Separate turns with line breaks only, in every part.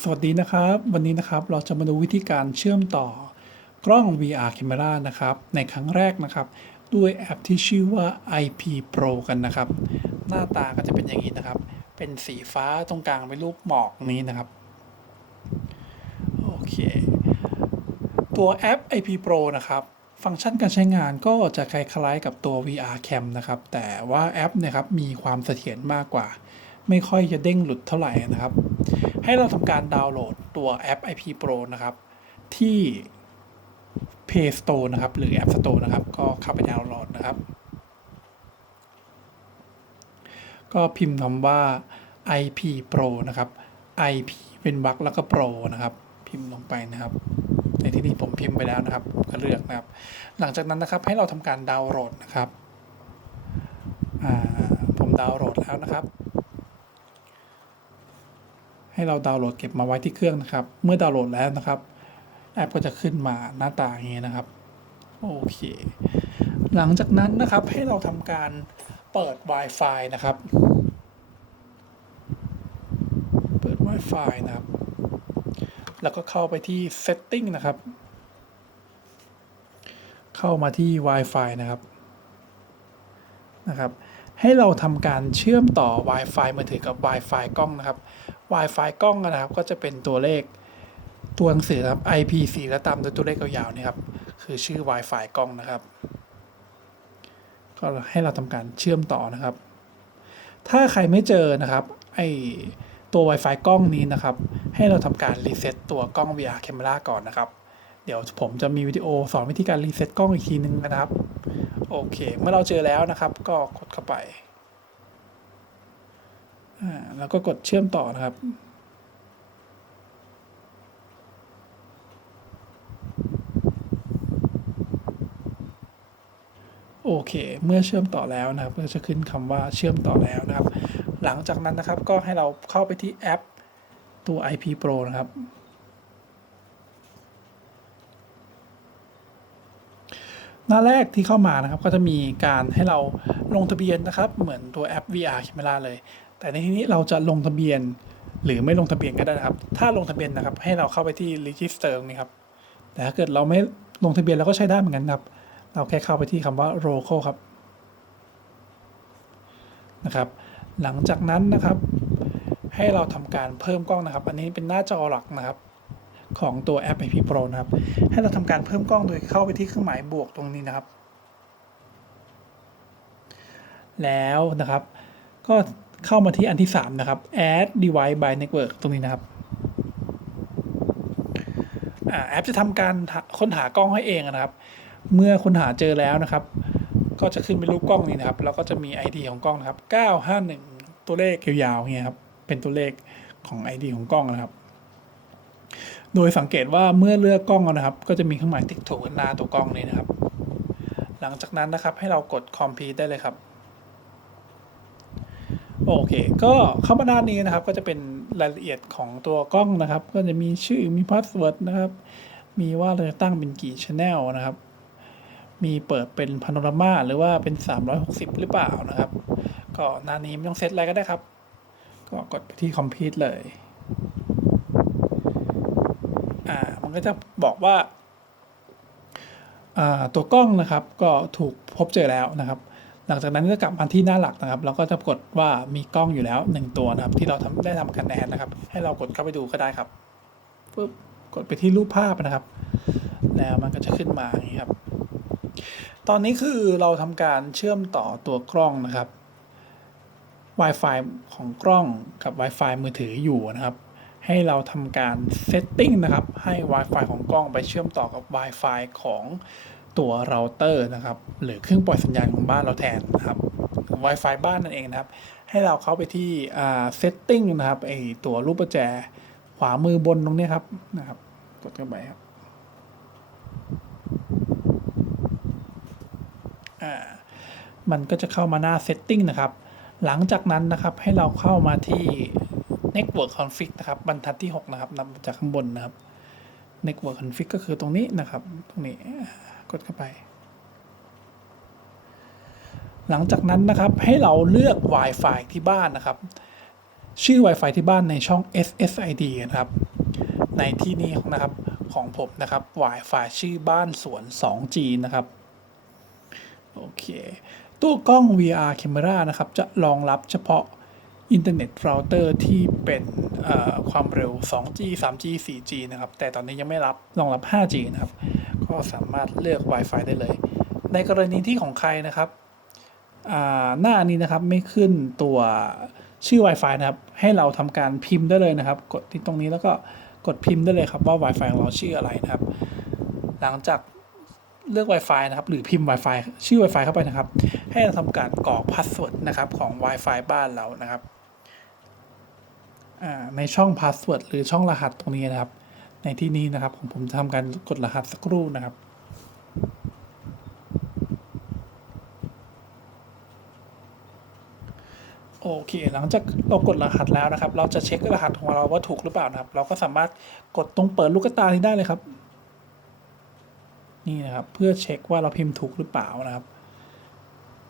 สวัสดีนะครับ วันนี้นะครับเราจะมาดูวิธีการเชื่อมต่อกล้อง VR Camera นะครับ ในครั้งแรกนะครับ ด้วยแอปที่ชื่อว่า IP Pro กันนะครับ หน้าตาก็จะเป็นอย่างนี้นะครับ เป็นสีฟ้าตรงกลางเป็นรูปหมอกนี้นะครับ โอเค ตัวแอป IP Pro นะครับ ฟังก์ชันการใช้งานก็จะคล้ายๆกับตัว VR Cam นะครับ แต่ว่าแอปนะครับมีความเสถียรมากกว่า ไม่ค่อยจะเด้งหลุดเท่าไหร่นะครับ ให้เราทำการดาวน์โหลดตัวแอป IP Pro นะครับ ที่ Play Store นะครับ หรือ App Store นะครับ ก็เข้าไปดาวน์โหลดนะครับ ก็พิมพ์คำว่า IP Pro นะครับ IP เป็นวรรคแล้วก็ Pro นะครับ พิมพ์ลงไปนะครับ ในที่นี้ผมพิมพ์ไปแล้วนะครับก็เลือกนะครับ หลังจากนั้นนะครับให้เราทำการดาวน์โหลดนะครับผมดาวน์โหลดแล้วนะครับ ให้เราดาวน์โหลดเก็บมาไว้ที่เครื่องนะครับ เมื่อดาวน์โหลดแล้วนะครับ แอปก็จะขึ้นมาหน้าตาอย่างนี้นะครับโอเค หลังจากนั้นนะครับให้เราทำการเปิด Wi-Fi นะครับ เปิด Wi-Fi นะครับ แล้วก็เข้าไปที่ Setting นะครับ เข้ามาที่ Wi-Fi นะครับนะครับ ให้เราทำการเชื่อมต่อ Wi-Fi มือถือกับ Wi-Fi กล้องนะครับ Wi-Fi กล้องนะครับ ก็จะเป็นตัวเลขตัวหนังสือครับ IP4 แล้วตามด้วยตัวเลขยาวๆนี่ครับ คือชื่อ Wi-Fi กล้องนะครับ ก็ให้เราทำการเชื่อมต่อนะครับ ถ้าใครไม่เจอนะครับ ไอตัว Wi-Fi กล้องนี้นะครับ ให้เราทำการรีเซ็ตตัวกล้อง VR Camera ก่อนนะครับ เดี๋ยวผมจะมีวิดีโอสอนวิธีการรีเซ็ตกล้องอีกทีนึงนะครับ โอเค เมื่อเราเจอแล้วนะครับ ก็กดเข้าไปอ่าแล้วก็กดเชื่อมต่อนะครับโอเค เมื่อเชื่อมต่อแล้วนะครับก็จะขึ้นคำว่าเชื่อมต่อแล้วนะครับ หลังจากนั้นนะครับก็ให้เราเข้าไปที่แอปตัว IP Pro นะครับ หน้าแรกที่เข้ามานะครับก็จะมีการให้เราลงทะเบียนนะครับ เหมือนตัวแอป VR Camera เลย แต่ในที่นี้เราจะลงทะเบียนหรือไม่ลงทะเบียนก็ได้นะครับ ถ้าลงทะเบียนนะครับ ให้เราเข้าไปที่ register นี้ครับ แต่ถ้าเกิดเราไม่ลงทะเบียนเราก็ใช้ได้เหมือนกันครับ เราแค่เข้าไปที่คำว่า local ครับนะครับ หลังจากนั้นนะครับ ให้เราทำการเพิ่มกล้องนะครับ อันนี้เป็นหน้าจอหลักนะครับ ของตัวแอป IP Pro นะครับ ให้เราทำการเพิ่มกล้องโดยเข้าไปที่เครื่องหมายบวกตรงนี้นะครับ แล้วนะครับ ก็เข้ามาที่อันที่ 3 นะครับ add device by network ตรงนี้นะครับอแอปจะทำการค้นหากล้องให้เองนะครับ เมื่อค้นหาเจอแล้วนะครับ ก็จะขึ้นเป็นรูปกล้องนี้นะครับ แล้วก็จะมี ID ของกล้องนะครับ 951 ตัวเลขยาวๆเงี้ยครับ เป็นตัวเลขของ ID ของกล้องนะครับ โดยสังเกตว่าเมื่อเลือกกล้องนะครับ ก็จะมีเครื่องหมายติ๊กถูกหน้าตัวกล้องนี้นะครับ หลังจากนั้นนะครับให้เรากด complete ได้เลยครับโอเค ก็เข้ามาด้านนี้นะครับ ก็จะเป็นรายละเอียดของตัวกล้องนะครับ ก็จะมีชื่อ มีพาสเวิร์ดนะครับ มีว่าเราจะตั้งเป็นกี่ชแนลนะครับ มีเปิดเป็นพาโนรามาหรือว่าเป็น 360 หรือเปล่านะครับ ก็หน้านี้ไม่ต้องเซตอะไรก็ได้ครับ ก็กดไปที่ complete เลย ก็จะบอกว่าอ่าตัวกล้องนะครับก็ถูกพบเจอแล้วนะครับ หลังจากนั้นก็กลับมาที่หน้าหลักนะครับแล้วก็จะกดว่ามีกล้องอยู่แล้วหนึ่งตัวนะครับ ที่เราทำได้ทำการแดนนะครับ ให้เรากดเข้าไปดูก็ได้ครับปึ๊บกดไปที่รูปภาพนะครับ แล้วมันก็จะขึ้นมาอย่างนี้ครับ ตอนนี้คือเราทำการเชื่อมต่อตัวกล้องนะครับ Wi-Fi ของกล้องกับ Wi-Fi มือถืออยู่นะครับ ให้เราทำการเซตติ้งนะครับ ให้ Wi-Fi ของกล้องไปเชื่อมต่อกับ Wi-Fi ของตัวเราเตอร์นะครับ หรือเครื่องปล่อยสัญญาณของบ้านเราแทนนะครับ Wi-Fi บ้านนั่นเองนะครับ ให้เราเข้าไปที่ setting นะครับไอตัวรูปประแจขวามือบนตรงนี้ครับนะครับ กดเข้าไปครับมันก็จะเข้ามาหน้า setting นะครับ หลังจากนั้นนะครับให้เราเข้ามาที่ network config นะครับ บรรทัดที่ 6 นะครับนับจากข้างบนนะครับ network config ก็คือตรงนี้นะครับ ตรงนี้กดเข้าไป หลังจากนั้นนะครับให้เราเลือก Wi-Fi ที่บ้านนะครับ ชื่อ Wi-Fi ที่บ้านในช่อง SSID นะครับ ในที่นี้นะครับของผมนะครับ Wi-Fi ชื่อบ้านสวน 2G นะครับ โอเค ตัวกล้อง VR Camera นะครับ จะรองรับเฉพาะ อินเทอร์เน็ตเราเตอร์ที่เป็นความเร็ว 2G 3G 4G นะครับ แต่ตอนนี้ยังไม่รับรองรับ 5G นะครับ ก็สามารถเลือก Wi-Fi ได้เลย ในกรณีที่ของใครนะครับ หน้านี้นะครับไม่ขึ้นตัวชื่อ Wi-Fi นะครับ ให้เราทำการพิมพ์ได้เลยนะครับ กดที่ตรงนี้แล้วก็กดพิมพ์ได้เลยครับว่า Wi-Fi ของเราชื่ออะไรนะครับ หลังจากเลือก Wi-Fi นะครับ หรือพิมพ์ Wi-Fi ชื่อ Wi-Fi เข้าไปนะครับ ให้เราทำการกรอกพาสเวิร์ดนะครับของ Wi-Fi บ้านเรานะครับ ในช่องพาสเวิร์ดหรือช่องรหัสตรงนี้นะครับ ในที่นี้นะครับผมผมจะทำการกดรหัสสักครู่นะครับโอเค หลังจากเรากดรหัสแล้วนะครับ เราจะเช็ครหัสของเราว่าถูกหรือเปล่านะครับ เราก็สามารถกดตรงเปิดลูกตานี้ได้เลยครับ นี่นะครับ เพื่อเช็คว่าเราพิมพ์ถูกหรือเปล่านะครับ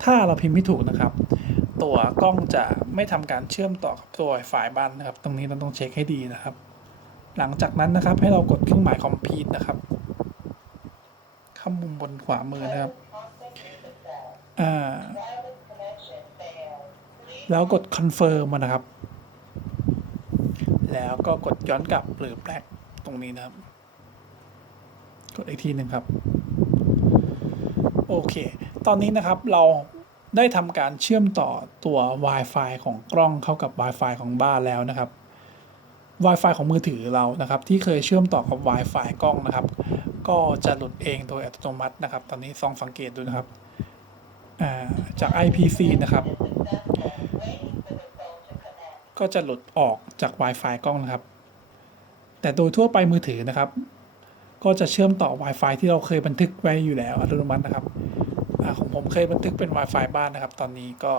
ถ้าเราพิมพ์ไม่ถูกนะครับ ตัวกล้องจะไม่ทำการเชื่อมต่อกับตัว Wi-Fi บ้านนะครับ ตรงนี้เราต้องเช็คให้ดีนะครับ หลังจากนั้นนะครับให้เรากดเครื่องหมาย complete นะครับข้ามุมบนขวามือนะครับแล้วกด confirm มนะครับ แล้วก็กดย้อนกลับหรือ back ตรงนี้นะครับ กดอีกทีหนึ่งครับ โอเค ตอนนี้นะครับเรา ได้ทำการเชื่อมต่อตัว Wi-Fi ของกล้องเข้ากับ Wi-Fi ของบ้านแล้วนะครับ Wi-Fi ของมือถือเรานะครับ ที่เคยเชื่อมต่อกับ Wi-Fi กล้องนะครับ ก็จะหลุดเองโดยอัตโนมัตินะครับ ตอนนี้ลองสังเกตดูนะครับาจาก IPC นะครับ ก็จะหลุดออกจาก Wi-Fi กล้องนะครับ แต่โดยทั่วไปมือถือนะครับ ก็จะเชื่อมต่อ Wi-Fi ที่เราเคยบันทึกไว้อยู่แล้วอัตโนมัตินะครับ ของผมเคยบันทึกเป็น Wi-Fi บ้านนะครับ ตอนนี้ก็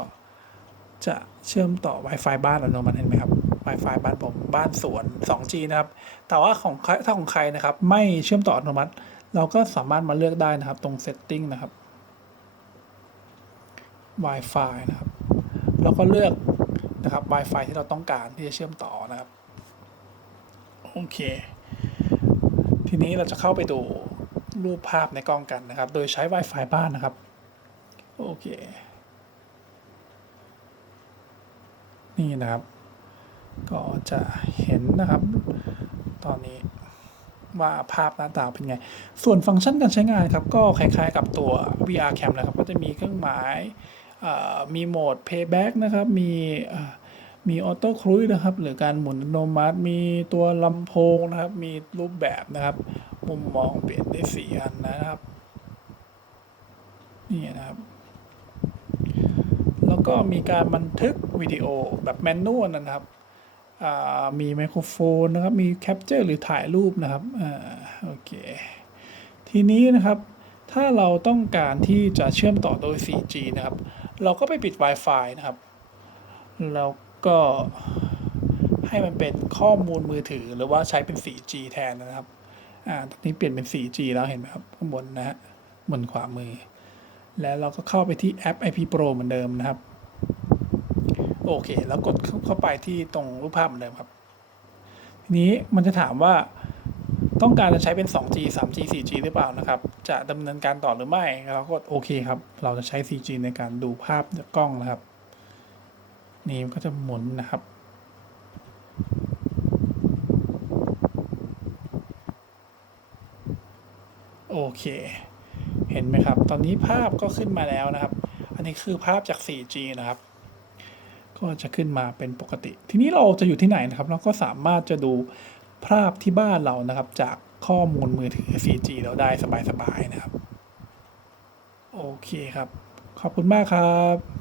จะเชื่อมต่อ Wi-Fi บ้านอัตโนมัติเห็นไหมครับ Wi-Fi บ้านผมบ้านสวน 2G นะครับ แต่ว่าของถ้าของใครนะครับ ไม่เชื่อมต่ออัตโนมัติ เราก็สามารถมาเลือกได้นะครับ ตรง Setting นะครับ Wi-Fi นะครับเราก็เลือกนะครับ Wi-Fi ที่เราต้องการที่จะเชื่อมต่อนะครับโอเค ทีนี้เราจะเข้าไปดูรูปภาพในกล้องกันนะครับ โดยใช้ Wi-Fi บ้านนะครับ เค นี่นะครับ ก็จะเห็นนะครับ ตอนนี้ว่าภาพหน้าตาเป็นไง ส่วนฟังก์ชันการใช้งานครับ ก็คล้ายๆกับตัว VR Cam นะครับ ก็จะมีเครื่องหมายมีโหมด Playback นะครับ มีมีออโต้ครูซนะครับ หรือการหมุนอัตโนมัติ มีตัวลำโพงนะครับ มีรูปแบบนะครับ มุมมองเปลี่ยนได้สี่อันนะครับ นี่นะครับ แล้วก็มีการบันทึกวิดีโอแบบแมนนวลนะครับ มีไมโครโฟนนะครับ มีแคปเจอร์หรือถ่ายรูปนะครับอโอเค ทีนี้นะครับถ้าเราต้องการที่จะเชื่อมต่อโดย 4G นะครับ เราก็ไปปิด Wi-Fi นะครับ แล้วก็ให้มันเป็นข้อมูลมือถือหรือว่าใช้เป็น 4G แทนนะครับ อ่าตอนนี้เปลี่ยนเป็น 4G แล้วเห็นไหมครับ ข้างบนนะฮะบนขวามือ แล้วเราก็เข้าไปที่แอป IP Pro เหมือนเดิมนะครับ โอเค แล้วกดเข้าไปที่ตรงรูปภาพเหมือนเดิมครับ ทีนี้มันจะถามว่าต้องการจะใช้เป็น 2G 3G 4G หรือเปล่านะครับ จะดำเนินการต่อหรือไม่ เราก็กดโอเคครับ เราจะใช้ 4G ในการดูภาพจากกล้องนะครับ นี่มันก็จะหมุนนะครับ โอเค ห็นไหมครับ ตอนนี้ภาพก็ขึ้นมาแล้วนะครับ อันนี้คือภาพจาก 4G นะครับ ก็จะขึ้นมาเป็นปกติ ทีนี้เราจะอยู่ที่ไหนนะครับ เราก็สามารถจะดูภาพที่บ้านเรานะครับ จากข้อมูลมือถือ 4G เราได้สบายๆนะครับ โอเคครับ ขอบคุณมากครับ